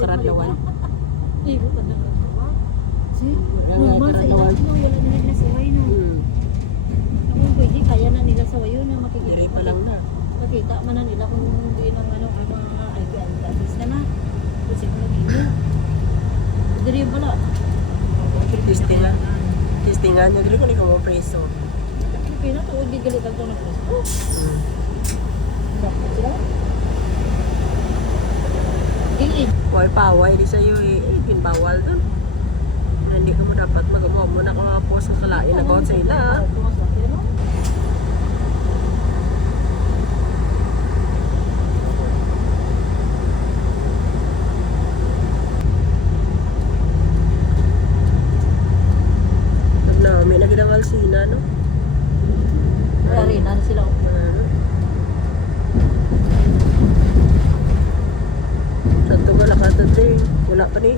Karadlawan. Ibu pa na ba? Si, Ang normal sa Karadlawan. ilang wala na nila saway no. Kung pwede, kaya na nila saway yun na makikita. Diri pa lang na. Makita man na nila kung hindi ng ano, mga IP ka na. Kasi kung nag-ino. Diri pala. Testingan. Testingan niya. Dili ko ni mo preso. Pilipino to, hindi galit ang tunag preso. Bakit sila? Huwag paway di sa'yo eh. Kinbawal dun. Hindi ka mo dapat magawa mo na kung mga post sa kalain na gawin sa ila. May nagilang alsina, no? Kaya rin, ano sila? Santo ka lakatan din. Wala pa ni.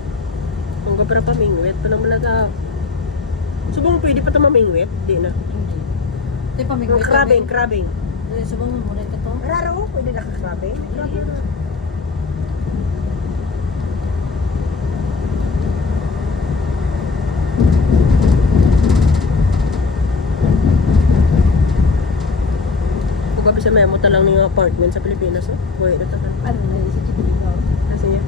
Kung ka para pamingwit pa naman naga. Subong pwede pa ito mamingwit? Di na. Hindi. Ito pa may Yung krabing. Subang mo muna ito to. Raro, pwede nakakrabing. Kung gabi sa memo talang ng apartment sa Pilipinas, no? Buhay na talang. Ano na yun sa Chiquiligaw? Kasi yan.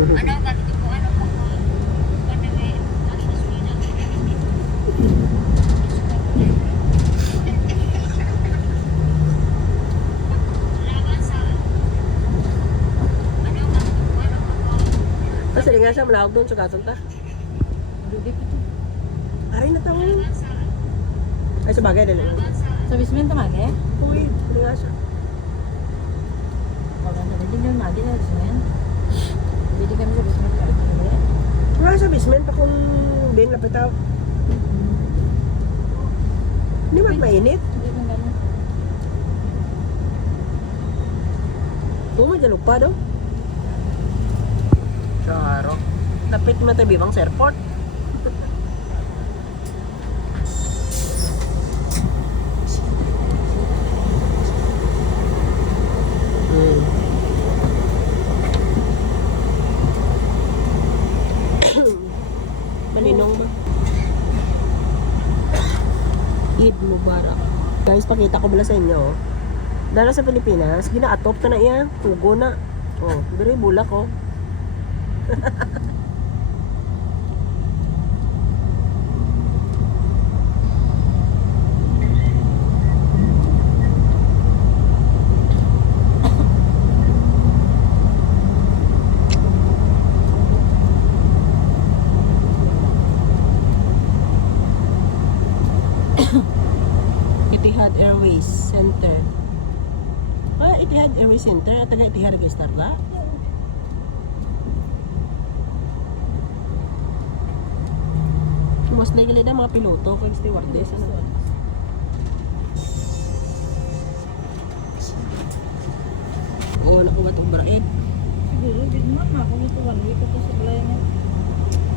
Ano ka dito po ano po panaway ang Sweden Kasi di nga siya malawag doon sa kasanta. Hindi pa ito. Aray na tawag. Ay, sa bagay, dali lang. Sa basement tamag eh? Uy, di nga siya. Wala na din yung magi na basement. Hindi kami sa basement ka. Nga sa basement, akong din napitaw. Hindi ba mainit? Hindi kang gano'n. Tumadalog pa daw. Charo. Tapit mo tayo bibang sa airport. Maninong ba? Eid Mubarak. Guys, pakita ko bala sa inyo. Oh. Dala sa Pilipinas, gina-atop ka na iya. Tugo na. Oh, very bulak oh. Etihad Airways Center. Etihad Airways Center at taga Etihad nag-start na? Mas legal na mga piloto kung stewardess. Ano? Oo, nakuha itong braid. Siguro, din man ako nito 1 week ako sa balay niya.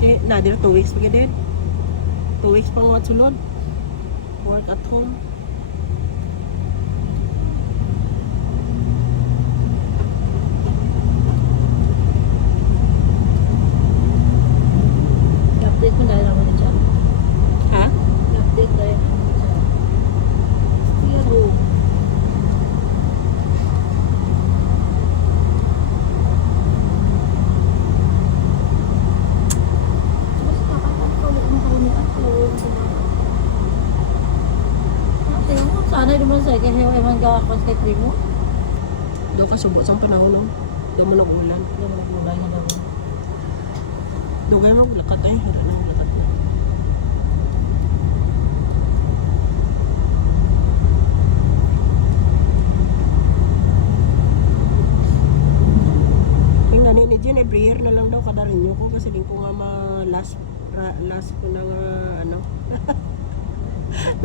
Eh, nadir 2 weeks pa din. 2 weeks pang wat sulod. Work at home. I-update mo dahil ako na dyan. Ha? I-update dahil ako na dyan. Stay at home. Basta kakapagpaulit mo kami at kawin sa mga. Tingnan mo, sanay naman sa'yo kaya ewan ka-contact mo. Doon ka subot sa panahon, no? Doon mo nag-ulan. Hindi mo kulay na daw. Doon kayo maglakat eh. Hira na maglakat na. Yung ganit ni Jen, every year na lang daw kada renew ko kasi din ko nga last ko na nga ano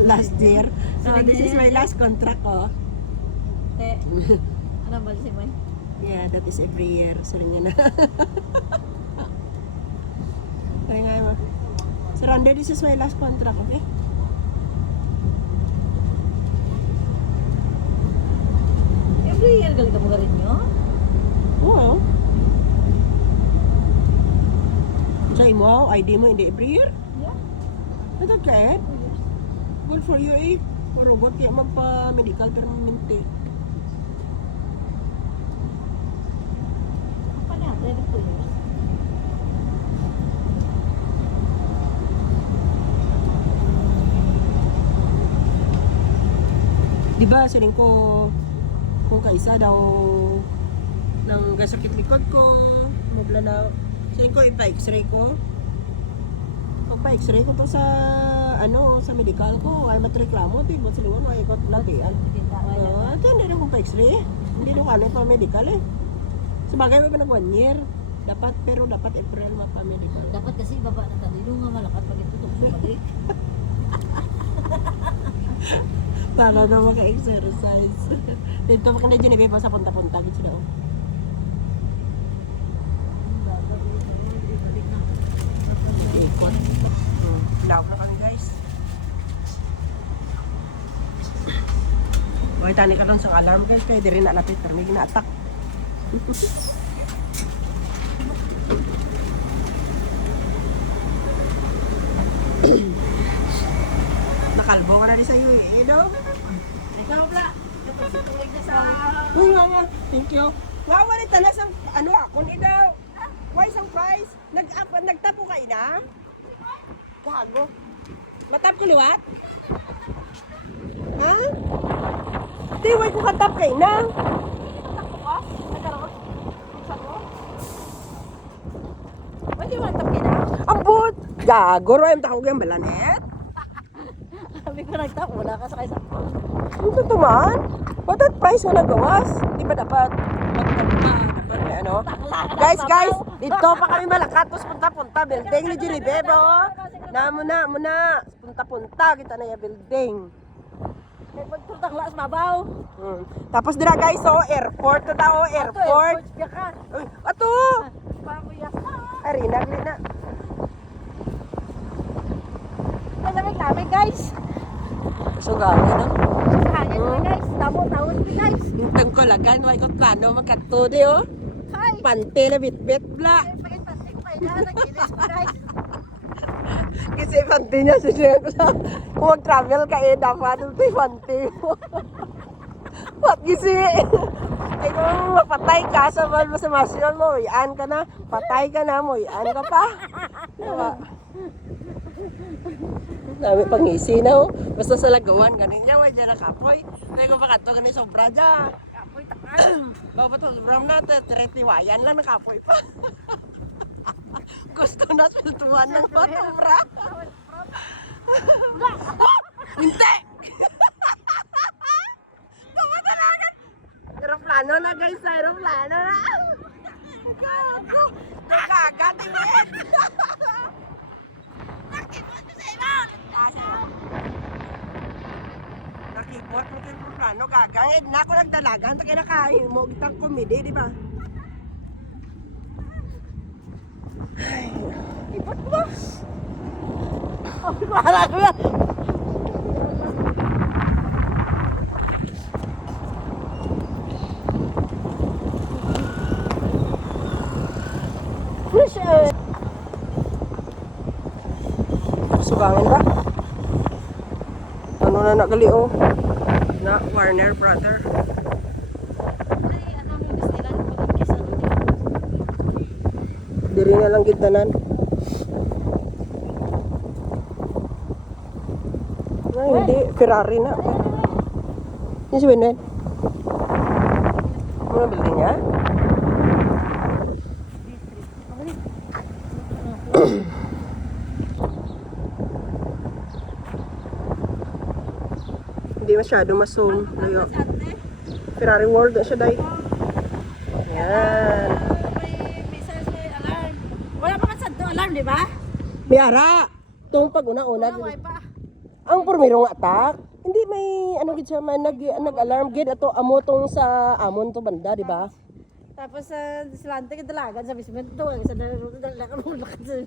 last year. So this is my last contract ko. Te, ano ba si May? Yeah, that is every year. Sorry nga na. Kaya nga mo. So Randy, this is my last contract, okay? Every year gali ka mo rin nyo? Oo. Sa imo, ID mo hindi every year? Yeah. Ito ka good for you eh. Robot kaya magpa-medical permanente. Apa niya? 22 years. Di ba, siling ko kung kaisa daw ng gasakit likod ko, mabla na, siling ko ipa-x-ray ko. Pagpa-x-ray ko to sa, sa medical ko, ay matreklamo, diba silingon, ay ikot latian. Ito, hindi na kong pa-x-ray. Hindi na kano pa medical eh. Sabagay ba nag 1 year? Dapat, pero dapat April mapa-medical. Dapat kasi baba na tanilo nga malakat pag itutok mo pag Para na maka-exercise. Dito pa ka na dyan, iba sa punta-punta. Gito na, oh. Ikot. Lawak na kami, guys. Okay, tani ka lang sa alarm, guys. Kaya di rin nalapit. Pero may gina-attack. Nakalbo ka na rin sa iyo, eh. No? Ikaw pala. Kapag situlig na sa... Uy, nga. Thank you. Nga, wala talas ang, ako ni daw. Why isang price? Nagtapo ka ina? Kago. Matap ko liwat? Ha? Di, why ko katap ka ina? Pwede mo natap ka na? Ambot! Gago, ro, takog yung balanet. Sabi ko nagtap, wala ka sa kaysa. Ano ito man? What that price mo nagawas? Di ba dapat? Dapat may ano? Guys, dito pa kami malakat. Tapos punta-punta, building ni Jenny Bebo. Muna. Punta-punta, kita na yung building. May pagtutang lakas mabaw. Tapos dira guys, airport na daw, airport. Ato, ka. Uy, ato! Pamuyas na. Ari, naglina. Ay, lamig guys. So, gawin na. Hangin na guys. Tawon guys. Hintang ko lagan, may kong plano magkatude, oh. Hi. Pante na bit-bit, bla. Pagkatapos ko kayo na, nag-ilis ko guys. Kasi pante niya, siya ko lang. Kung mag-travel ka dapat ito yung pante mo. What gisi? Ay kung mapatay ka sa masyon mo, iyan ka na. Patay ka na mo, iyan ka pa. Diba? Dami pangisi na, oh. Basta sa lagawan, ganin niya, way dyan nakapoy. Kaya kung baka ito, ganin sobra dyan. Kapoy takal. Bawa to, sobrang natin, tiretiwayan lang nakapoy pa. Gusto na sultuhan ng sobra. Hindi! Kamatalagan! Aeroplano na guys, aeroplano na! Gago! Nakagat, Iwen! Nakipot ko sa ibang! Nakipot mo kayo aeroplano, gagawin. Na ako nagdalagan, tayo nakain mo, itang komedi, di ba? Ipot mo! Wala ko yan. Subangan ba? Ano na nagali, oh? Na Warner Brother. Ay, ano mo gusto nila? Pag-kiss ano dito. Diri na lang gitanan. Ay, hindi. Ferrari na. Yung si Winwen. Ano building niya? Hindi masyado masong. Layo. Ferrari World na siya, day. Yan. May size, may alarm. Wala pa man sa alarm, di ba? Miara! Itong pag-una-una. Wala, pa. Ang permirong attack, hindi may ano gid siya man nag-alarm gid ato amo tong sa amon to banda, di ba? Tapos sa silante ka dalagan sa basement to, sa dalagan mo lakad sa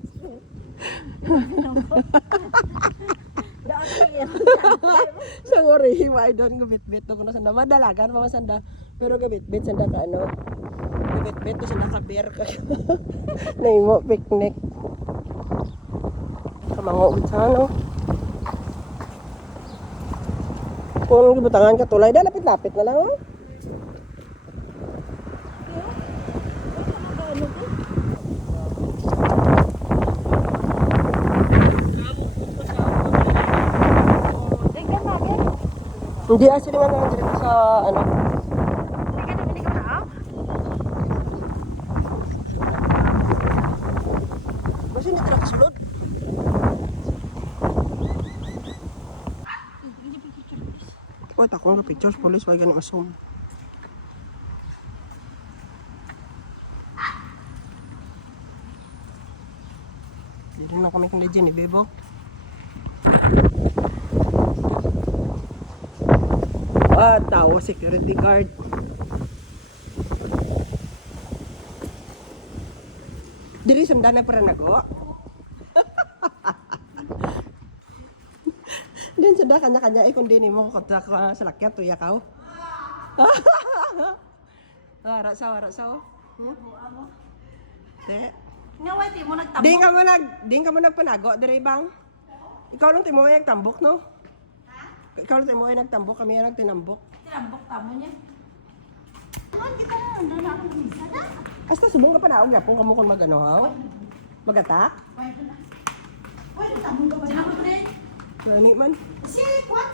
Dapat yan. Sa ngori, why don't go bit-bit ko na sanda madalagan pa masanda. Pero gabit-bit sa ka ano. Gabit-bit to sa naka-bear ka. Naimo picnic. Kamango gid sa ano. Kung gibutangan ka tulay, da lapit-lapit na lang oh. Hindi asili man lang dito sa ano. Basta hindi ka kasulod. Oy, takong ka pictures, police, why ganit masum. Hindi na kami kung legend ni Bebo. Tao, security guard. Diri sanda na para nago. Din sanda kanya-kanya kung di mo kontak sa lakyan tuya ka. Rasaw. Te. Nga wait, mo nagtabo. Di ka mo nagpanago diri bang? Ikaw lang timo yung tambok no? Ikaw lang timo yung nagtambok, kami yung nagtinambok. Tinambok tamo niya. Ano kita na na ako bisa na. Hasta subong ka pa na gyapon kamo kon magano haw? Magatak? Wait, tamo ka ba? Sino ko din? Gani man. Si what?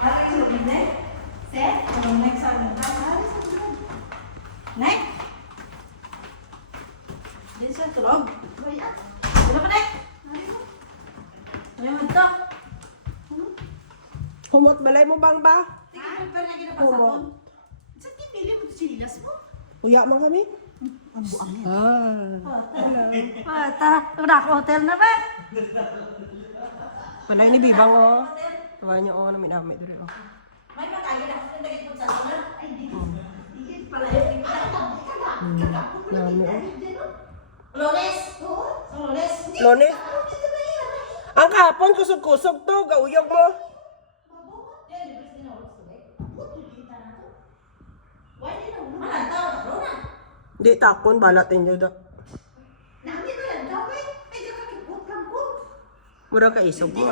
Ay, sulod na. Set, ano next ano? Next. Din sa tulog. Sino pa next? Ano mo to? Humot balay mo bang ba? Tingnan mo pa na ginapasakon. Sa tipili mo sinilas mo? Uya man kami. Ta, wala ko hotel na ba? Balay ni Bibang oh. Tawa niyo oh, namin dire oh. May pagkain ako sa dagit po sa tulog. Ay, di. Di pala yung Nami oh. Lones? Sa Lones? Lone? Ang kahapon kusog-kusog to, gauyog mo. Di takon balat inyo da. Mura ka isog mo.